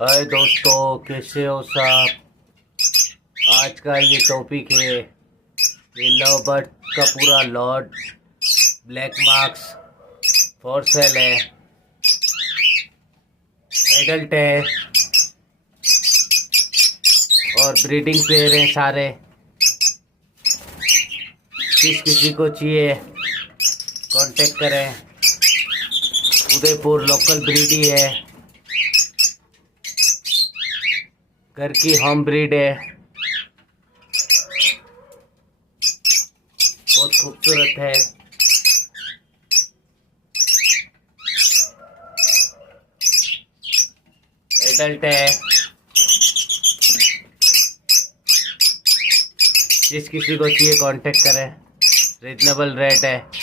हाय दोस्तों, कैसे हो सब। आज का ये टॉपिक है, ये लव बर्ड का पूरा lot black marks for sale है, एडल्ट है और ब्रीडिंग पेयर हैं सारे। किसी को चाहिए कांटेक्ट करें। उदयपुर लोकल ब्रीड ही है, घर की होम ब्रीड है, बहुत खूबसूरत है। एडल्ट है। जिस किसी को चाहिए कांटेक्ट करें, रीजनेबल रेट है।